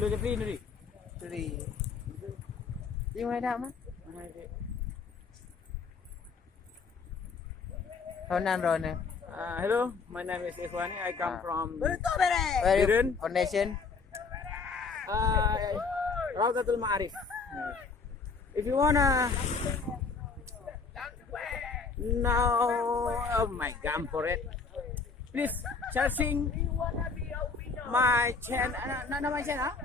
Dulu je free ni. Three. You mai dah mah? Ronan. Hello, my name is Ikhwani. I come from Where you Biren. foundation? Rawdatul Ma'arif. If you wanna know my gun for it, please searching my channel. No, my channel.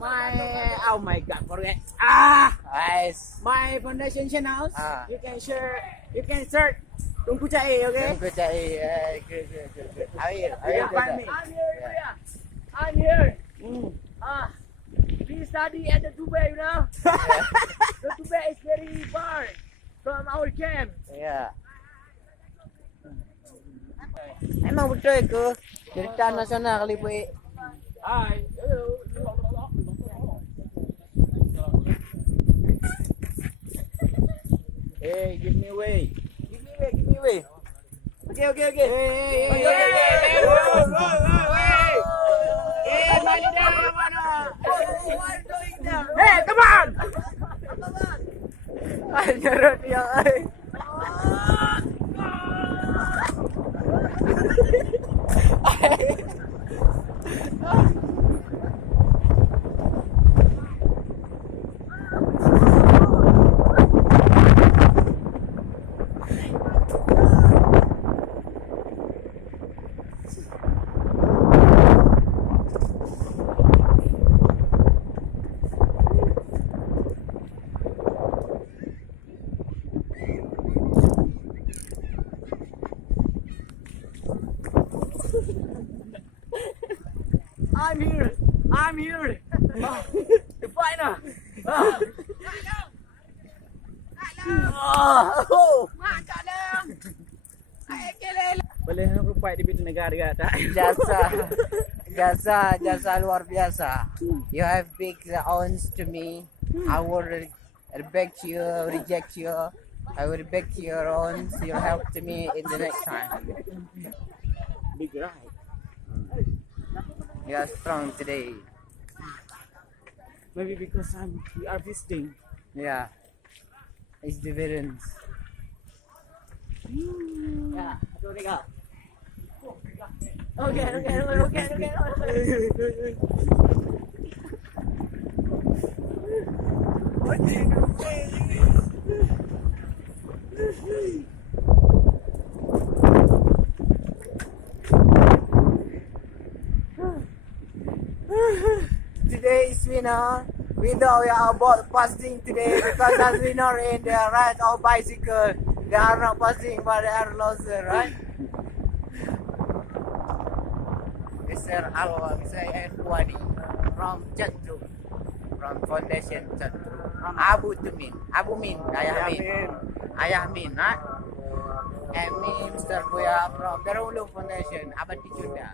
My God, forget. Nice. My foundation channels. Ah. You can share. You can search. Tungku Cai, okay? Good. Good. How are you? You can find me. I'm here. Mm. We study at the Dubai, you know. The Dubai is very far from our camp. Yeah. Emang betul ke? Cerita nasional kali pun. Hi. Hello. Hey, give me away. Give me away. Okay. Hey. Hey, money down, mana? Hey, come on. Nyerot dia. I'm here. The final. Boleh nak fight di pintu negara tak? Jasa luar biasa. You have big owns to me. I will reject you. I will reject your owns. Your help to me in the next time. Big right. You are strong today. Maybe because we are visiting. Yeah. It's dividends. Yeah, go. Okay. Today is winner. We know we are both fasting today because as winner in the ride of bicycle, they are not fasting but they are loser, right? Mr. Ikhwani from Chatru, from Foundation Chatru, from Abu Min, Ayah Min, right? And me, Mr. Buya from Darul Ulum Foundation, Abadi Juda.